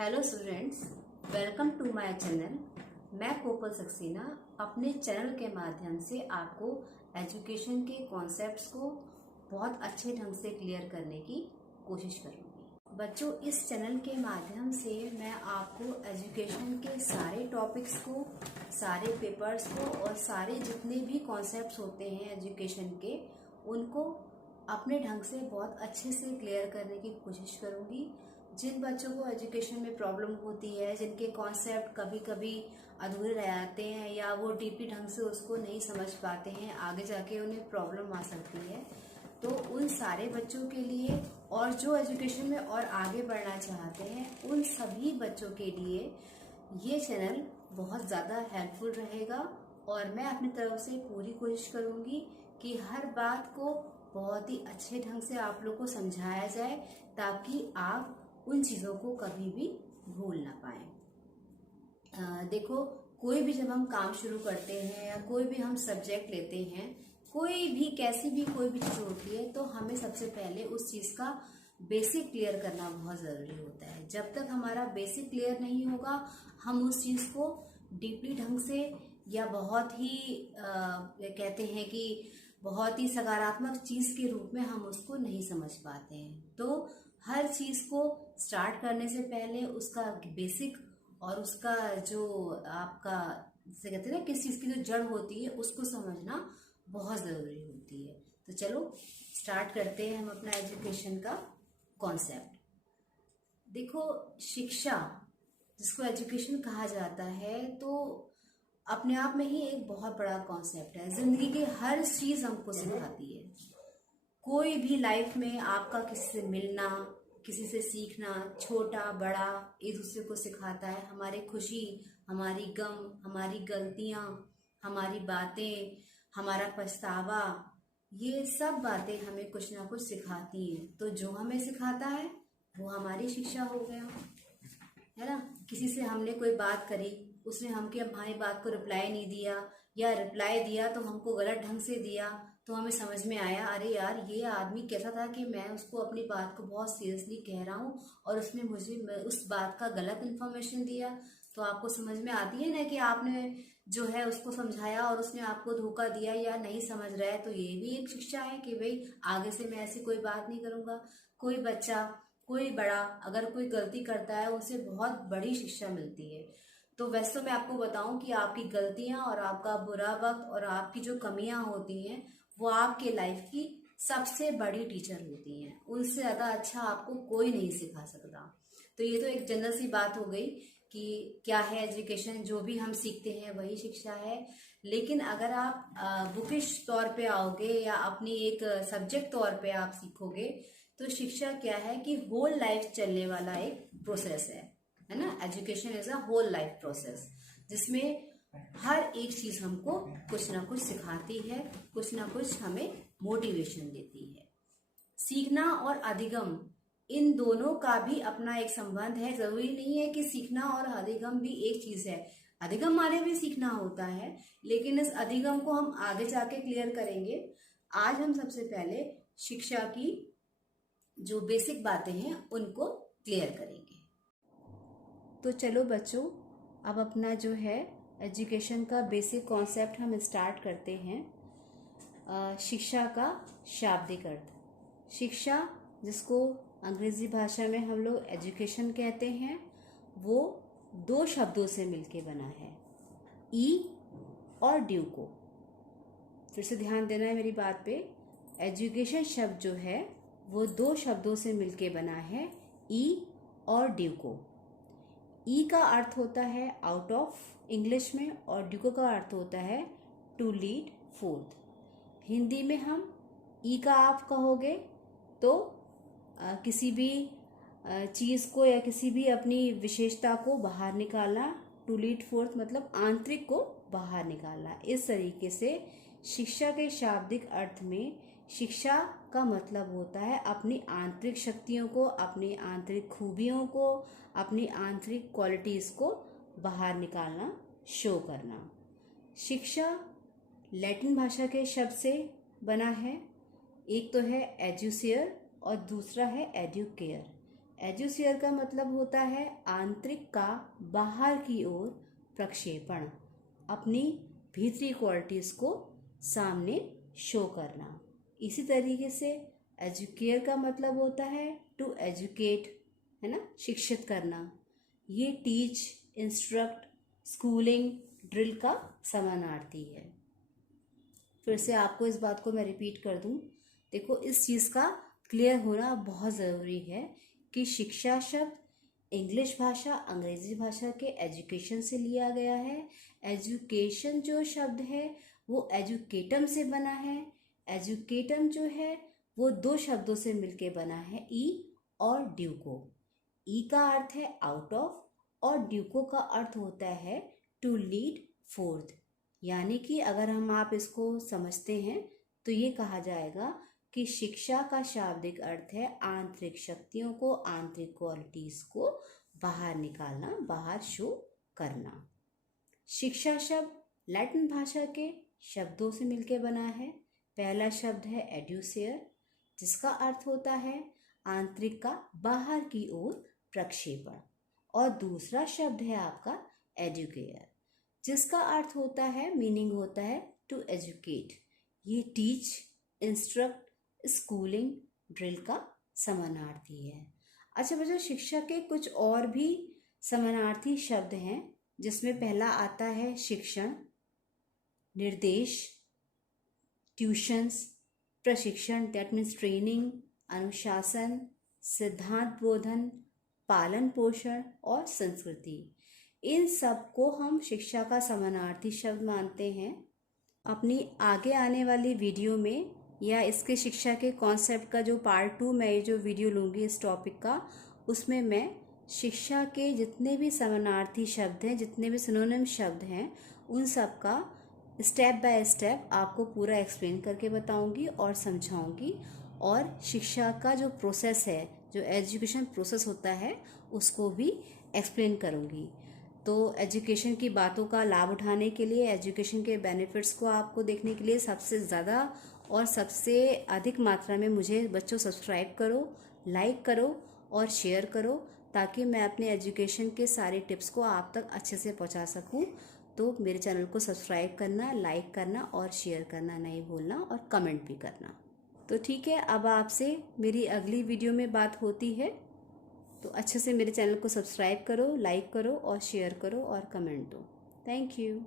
Hello students, welcome to my channel. मैं कोपल सक्सेना अपने channel के माध्यम से आपको एजुकेशन के कॉन्सेप्ट्स को बहुत अच्छे ढंग से क्लियर करने की कोशिश करूँगी। बच्चों, इस चैनल के माध्यम से मैं आपको एजुकेशन के सारे टॉपिक्स को, सारे पेपर्स को और सारे जितने भी कॉन्सेप्ट्स होते हैं एजुकेशन के, उनको अपने ढंग से बहुत अच्छे से क्लियर करने की कोशिश करूँगी। जिन बच्चों को एजुकेशन में प्रॉब्लम होती है, जिनके कॉन्सेप्ट कभी कभी अधूरे रह जाते हैं या वो डीपली ढंग से उसको नहीं समझ पाते हैं, आगे जाके उन्हें प्रॉब्लम आ सकती है, तो उन सारे बच्चों के लिए और जो एजुकेशन में और आगे बढ़ना चाहते हैं, उन सभी बच्चों के लिए ये चैनल बहुत ज़्यादा हेल्पफुल रहेगा। और मैं अपनी तरफ से पूरी कोशिश करूँगी कि हर बात को बहुत ही अच्छे ढंग से आप लोग को समझाया जाए, ताकि आप उन चीज़ों को कभी भी भूल ना पाए। देखो, कोई भी जब हम काम शुरू करते हैं या कोई भी हम सब्जेक्ट लेते हैं, कोई भी कैसी भी कोई भी चीज़ होती है, तो हमें सबसे पहले उस चीज़ का बेसिक क्लियर करना बहुत ज़रूरी होता है। जब तक हमारा बेसिक क्लियर नहीं होगा, हम उस चीज़ को डीपली ढंग से या बहुत ही कहते हैं कि बहुत ही सकारात्मक चीज़ के रूप में हम उसको नहीं समझ पाते हैं। तो हर चीज़ को स्टार्ट करने से पहले उसका बेसिक और उसका जो आपका जैसे कहते हैं ना, किस चीज़ की जो जड़ होती है उसको समझना बहुत ज़रूरी होती है। तो चलो स्टार्ट करते हैं हम अपना एजुकेशन का कॉन्सेप्ट। देखो, शिक्षा जिसको एजुकेशन कहा जाता है, तो अपने आप में ही एक बहुत बड़ा कॉन्सेप्ट है। ज़िंदगी की हर चीज़ हमको सिखाती है। कोई भी लाइफ में आपका किसी से मिलना, किसी से सीखना, छोटा बड़ा एक दूसरे को सिखाता है। हमारी खुशी, हमारी गम, हमारी गलतियाँ, हमारी बातें, हमारा पछतावा, ये सब बातें हमें कुछ ना कुछ सिखाती हैं। तो जो हमें सिखाता है वो हमारी शिक्षा हो गया, है ना। किसी से हमने कोई बात करी, उसने हमारी बात को रिप्लाई नहीं दिया, या रिप्लाई दिया तो हमको गलत ढंग से दिया, तो हमें समझ में आया, अरे यार ये आदमी कैसा था कि मैं उसको अपनी बात को बहुत सीरियसली कह रहा हूँ और उसने मुझे उस बात का गलत इन्फॉर्मेशन दिया। तो आपको समझ में आती है ना कि आपने जो है उसको समझाया और उसने आपको धोखा दिया या नहीं समझ रहा है। तो ये भी एक शिक्षा है कि भाई आगे से मैं ऐसी कोई बात नहीं करूँगा। कोई बच्चा, कोई बड़ा अगर कोई गलती करता है, उसे बहुत बड़ी शिक्षा मिलती है। तो वैसे तो मैं आपको बताऊं कि आपकी गलतियां और आपका बुरा वक्त और आपकी जो कमियां होती हैं, वो आपके लाइफ की सबसे बड़ी टीचर होती हैं। उनसे ज़्यादा अच्छा आपको कोई नहीं सिखा सकता। तो ये तो एक जनरल सी बात हो गई कि क्या है एजुकेशन, जो भी हम सीखते हैं वही शिक्षा है। लेकिन अगर आप बुकिश तौर पे आओगे या अपनी एक सब्जेक्ट तौर पे आप सीखोगे, तो शिक्षा क्या है कि होल लाइफ चलने वाला एक प्रोसेस है ना। Education is a whole life process, जिसमें हर एक चीज हमको कुछ ना कुछ सिखाती है, कुछ ना कुछ हमें मोटिवेशन देती है। सीखना और अधिगम, इन दोनों का भी अपना एक संबंध है। जरूरी नहीं है कि सीखना और अधिगम भी एक चीज है। अधिगम माने भी सीखना होता है, लेकिन इस अधिगम को हम आगे जाके क्लियर करेंगे। आज हम सबसे पहले शिक्षा की जो बेसिक बातें हैं उनको क्लियर करेंगे। तो चलो बच्चों, अब अपना जो है एजुकेशन का बेसिक कॉन्सेप्ट हम स्टार्ट करते हैं। शिक्षा का शाब्दिक अर्थ। शिक्षा, जिसको अंग्रेजी भाषा में हम लोग एजुकेशन कहते हैं, वो दो शब्दों से मिलके बना है, ई और ड्यू को। फिर से ध्यान देना है मेरी बात पे। एजुकेशन शब्द जो है वो दो शब्दों से मिलके बना है, ई और ड्यू को। ई का अर्थ होता है आउट ऑफ इंग्लिश में, और ड्यूको का अर्थ होता है टू लीड फोर्थ। हिंदी में हम ई का आप कहोगे तो किसी भी चीज़ को या किसी भी अपनी विशेषता को बाहर निकालना। टू लीड फोर्थ मतलब आंतरिक को बाहर निकालना। इस तरीके से शिक्षा के शाब्दिक अर्थ में शिक्षा का मतलब होता है अपनी आंतरिक शक्तियों को, अपनी आंतरिक खूबियों को, अपनी आंतरिक क्वालिटीज़ को बाहर निकालना, शो करना। शिक्षा लैटिन भाषा के शब्द से बना है। एक तो है एजुसियर और दूसरा है एडुकेयर। एजुसियर का मतलब होता है आंतरिक का बाहर की ओर प्रक्षेपण, अपनी भीतरी क्वालिटीज़ को सामने शो करना। इसी तरीके से एजुकेयर का मतलब होता है टू एजुकेट, है ना, शिक्षित करना। ये टीच, इंस्ट्रक्ट, स्कूलिंग, ड्रिल का समानार्थी है। फिर से आपको इस बात को मैं रिपीट कर दूं। देखो, इस चीज़ का क्लियर होना बहुत ज़रूरी है कि शिक्षा शब्द इंग्लिश भाषा, अंग्रेजी भाषा के एजुकेशन से लिया गया है। एजुकेशन जो शब्द है वो एजुकेटम से बना है। एजुकेटम जो है वो दो शब्दों से मिलके बना है, ई और ड्यूको। ई का अर्थ है आउट ऑफ और ड्यूको का अर्थ होता है टू लीड फोर्थ। यानी कि अगर आप इसको समझते हैं तो ये कहा जाएगा कि शिक्षा का शाब्दिक अर्थ है आंतरिक शक्तियों को, आंतरिक क्वालिटीज को बाहर निकालना, बाहर शो करना। शिक्षा शब्द लैटिन भाषा के शब्दों से मिलकर बना है। पहला शब्द है एड्यूसियर, जिसका अर्थ होता है आंतरिक का बाहर की ओर प्रक्षेपण, और दूसरा शब्द है आपका एजुकेयर, जिसका अर्थ होता है, मीनिंग होता है टू एजुकेट। ये टीच, इंस्ट्रक्ट, स्कूलिंग, ड्रिल का समानार्थी है। अच्छा बच्चों, शिक्षा के कुछ और भी समानार्थी शब्द हैं, जिसमें पहला आता है शिक्षण, निर्देश, ट्यूशंस, प्रशिक्षण दैट मीन्स ट्रेनिंग, अनुशासन, सिद्धांत बोधन, पालन पोषण और संस्कृति। इन सब को हम शिक्षा का समानार्थी शब्द मानते हैं। अपनी आगे आने वाली वीडियो में या इसके शिक्षा के कॉन्सेप्ट का जो पार्ट 2 मैं जो वीडियो लूँगी इस टॉपिक का, उसमें मैं शिक्षा के जितने भी समानार्थी शब्द हैं, जितने भी सिनोनिम शब्द हैं, उन सब का स्टेप बाय स्टेप आपको पूरा एक्सप्लेन करके बताऊंगी और समझाऊंगी। और शिक्षा का जो प्रोसेस है, जो एजुकेशन प्रोसेस होता है, उसको भी एक्सप्लेन करूंगी। तो एजुकेशन की बातों का लाभ उठाने के लिए, एजुकेशन के बेनिफिट्स को आपको देखने के लिए सबसे ज़्यादा और सबसे अधिक मात्रा में मुझे बच्चों सब्सक्राइब करो, लाइक करो और शेयर करो, ताकि मैं अपने एजुकेशन के सारे टिप्स को आप तक अच्छे से पहुंचा सकूं। तो मेरे चैनल को सब्सक्राइब करना, लाइक करना और शेयर करना नहीं भूलना, और कमेंट भी करना। तो ठीक है, अब आपसे मेरी अगली वीडियो में बात होती है। तो अच्छे से मेरे चैनल को सब्सक्राइब करो, लाइक करो और शेयर करो और कमेंट दो। Thank you.